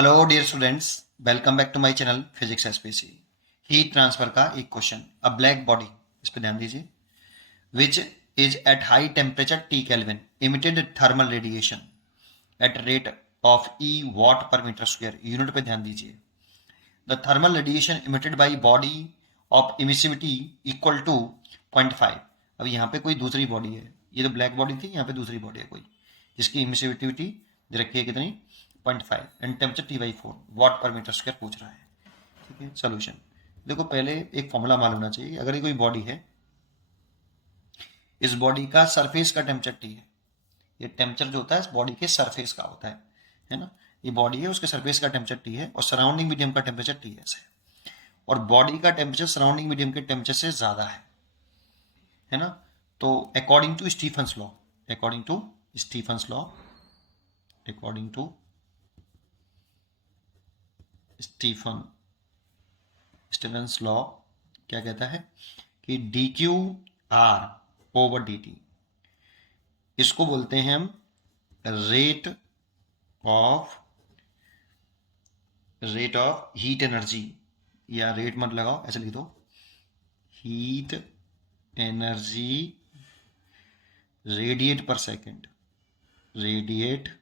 Hello dear students, welcome back to my channel physics SPC. Heat transfer का एक question. अ black body, इस पे ध्यान दीजिए, which is at high temperature T kelvin emitted thermal radiation at rate of E watt per metre square. Unit पे ध्यान दीजिए। The thermal radiation emitted by body of emissivity equal to 0.5। अब यहाँ पे कोई दूसरी बॉडी है, ये तो ब्लैक बॉडी थी, यहाँ पे दूसरी बॉडी है कोई, जिसकी इमिसिविटी दे रखी है कितनी, 0.5 एंड टेम्परेचर T/4 वाट पर मीटर स्क्वायर पूछ रहा है। ठीक है, सोल्यूशन देखो, पहले एक फॉर्मूला मालूम होना चाहिए। अगर ये कोई बॉडी है, इस बॉडी का सरफेस का टेम्परेचर T है। ये टेम्परेचर जो होता है इस बॉडी के सरफेस का होता है ना। ये बॉडी है, उसके सरफेस का टेम्परेचर T है और सराउंडिंग मीडियम का टेम्परेचर Ts है। और बॉडी का टेम्परेचर सराउंडिंग मीडियम के टेम्परेचर से ज्यादा है ना। तो according to Stefan's law, according to Stefan's law, according to Stefan Stefan's law क्या कहता है कि D Q R over D T, इसको बोलते हैं हम रेट ऑफ हीट एनर्जी, या रेट मत लगाओ, ऐसे लिख दो, heat energy radiate per second, radiate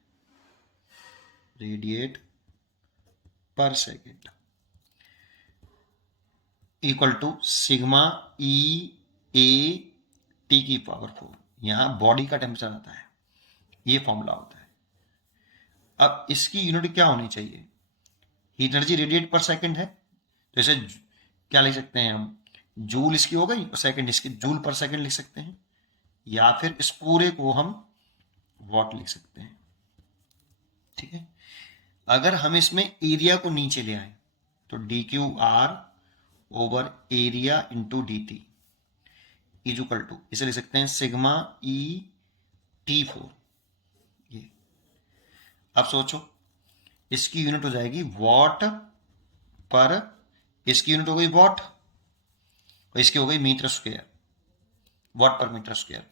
per second equal to sigma E A T की पावर 4। यहां बॉडी का टेम्परेचर आता है, ये फॉर्मूला होता है। अब इसकी यूनिट क्या होनी चाहिए, हीट एनर्जी रेडिएट पर सेकंड है, तो इसे क्या लिख सकते हैं हम, जूल इसकी हो गई और सेकंड इसकी, जूल पर सेकंड लिख सकते हैं, या फिर इस पूरे को हम वॉट लिख सकते हैं। ठीक है, अगर हम इसमें एरिया को नीचे ले आए तो D Q R over area into D T is equal to, इसे लिख सकते हैं सिग्मा ई T/4। ये अब सोचो, इसकी यूनिट हो जाएगी वॉट पर, इसकी यूनिट हो गई वॉट और इसकी हो गई metre square, what per metre square.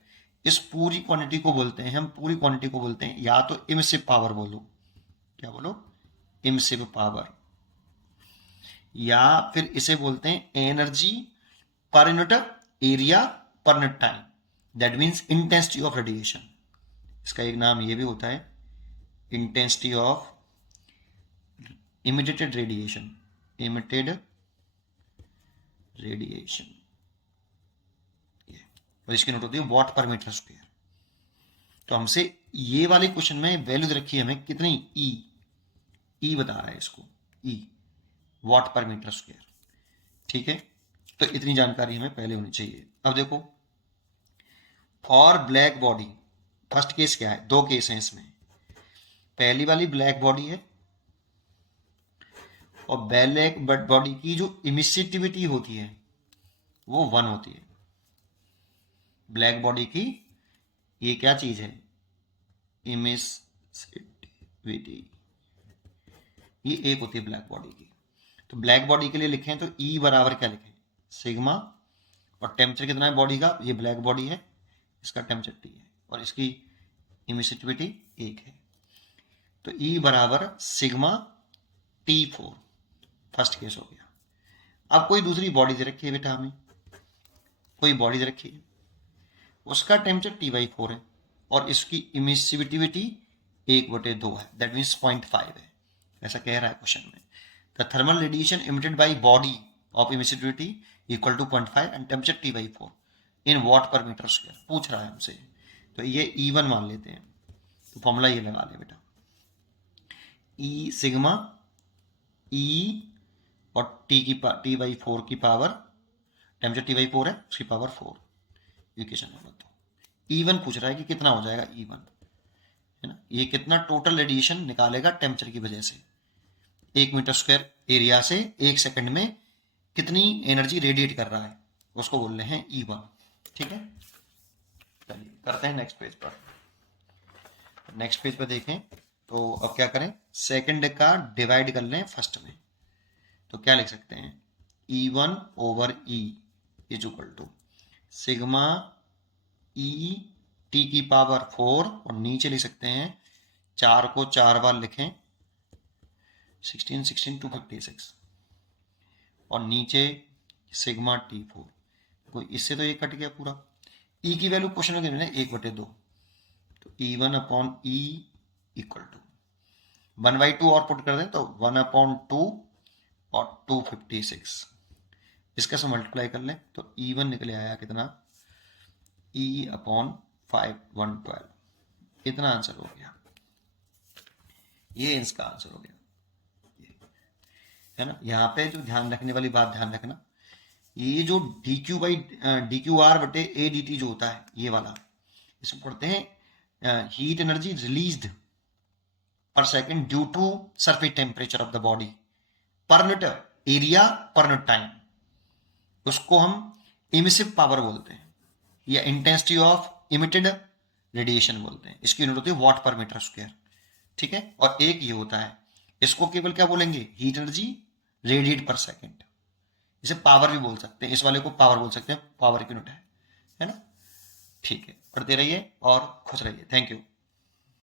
इस पूरी क्वांटिटी को बोलते हैं हम, पूरी क्वांटिटी को बोलते हैं या तो इमिसिव पावर बोलो, क्या बोलो, इमिसिव पावर, या फिर इसे बोलते हैं एनर्जी पर unit area per unit time, that means intensity of radiation. इसका एक नाम ये भी होता है intensity of emitted radiation, emitted radiation, और इसकी नोट होती है वॉट पर मीटर स्क्वायर। तो हमसे ये वाले क्वेश्चन में वैल्यू रखी है हमें कितनी, ई बता रहा है इसको, ई वॉट पर मीटर स्क्वायर। ठीक है, तो इतनी जानकारी हमें पहले होनी चाहिए। अब देखो, for black body, first case क्या है, दो केस हैं इसमें। पहली वाली ब्लैक बॉडी है और ब्लैक बॉडी की जो इमिसिविटी होती है वो 1 होती है। ब्लैक बॉडी की ये क्या चीज है, इमिसिविटी, ये एक होती है ब्लैक बॉडी की। तो ब्लैक बॉडी के लिए लिखें तो ई बराबर क्या लिखें, सिग्मा, और टेम्परेचर कितना है बॉडी का, ये ब्लैक बॉडी है, इसका टेम्परेचर टी है और इसकी इमिसिविटी 1 है। तो ई बराबर सिग्मा T/4, फर्स्ट केस हो गया। अब कोई दूसरी बॉडी दे रखी है बेटा, हमें कोई बॉडी दे रखी है, उसका टेम्परेचर T/4 है और इसकी इमिसिविटी 1/2 है, दैट मीन्स 0.5 है, ऐसा कह रहा है क्वेश्चन में। The thermal radiation emitted by body of emissivity equal to 0.5 and temperature T/4 in watt per metre square पूछ रहा है हमसे। तो ये E1 मान लेते हैं, तो फॉर्मूला ये लगा ले बेटा, ई सिग्मा ई और T/4 की पावर, टेम्परेचर T/4 है, उसकी पावर 4, इक्वेशन नंबर 2। E1 पूछ रहा है कि कितना हो जाएगा E1, है ना, ये कितना टोटल रेडिएशन निकालेगा टेम्परेचर की वजह से, 1 मीटर स्क्वायर एरिया से 1 सेकंड में कितनी एनर्जी रेडिएट कर रहा है, उसको बोल रहे हैं E1। ठीक है, चलिए करते हैं नेक्स्ट पेज पर। नेक्स्ट पेज पर देखें तो अब क्या करें, सेकंड का डिवाइड कर लें फर्स्ट में, तो क्या लिख सकते हैं, E1 over E is equal to sigma E T की पावर 4, और नीचे लिख सकते हैं 4 को 4 बार लिखें 16 16 256 और नीचे सिग्मा T4। कोई इससे तो ये कट गया पूरा। ई की वैल्यू क्वेश्चन में गिवन है 1/2, तो E1/E इक्वल टू 1/2 और पुट कर दें तो 1/2 और 256, इसका से मल्टीप्लाई कर लें तो E1 निकले आया कितना, E/5 112। इतना आंसर हो गया, ये इसका आंसर हो गया, है ना। यहाँ पे जो ध्यान रखने वाली बात ध्यान रखना, ये जो dQ/dQr/AdT जो होता है ये वाला, इसको पढ़ते हैं heat energy released per second due to surface temperature of the body per unit area per unit time, उसको हम इमिसिव पावर बोलते हैं या इंटेंसिटी ऑफ इमिटेड रेडिएशन बोलते हैं। इसकी यूनिट होती है वॉट पर मीटर स्क्वायर, ठीक है। और एक ये होता है, इसको केवल क्या बोलेंगे, हीट एनर्जी रेडिएट पर सेकंड। इसे पावर भी बोल सकते हैं, इस वाले को पावर बोल सकते हैं, पावर की यूनिट है ना। ठीक है, पढ़ते रहिए और खुश रहिए। Thank you.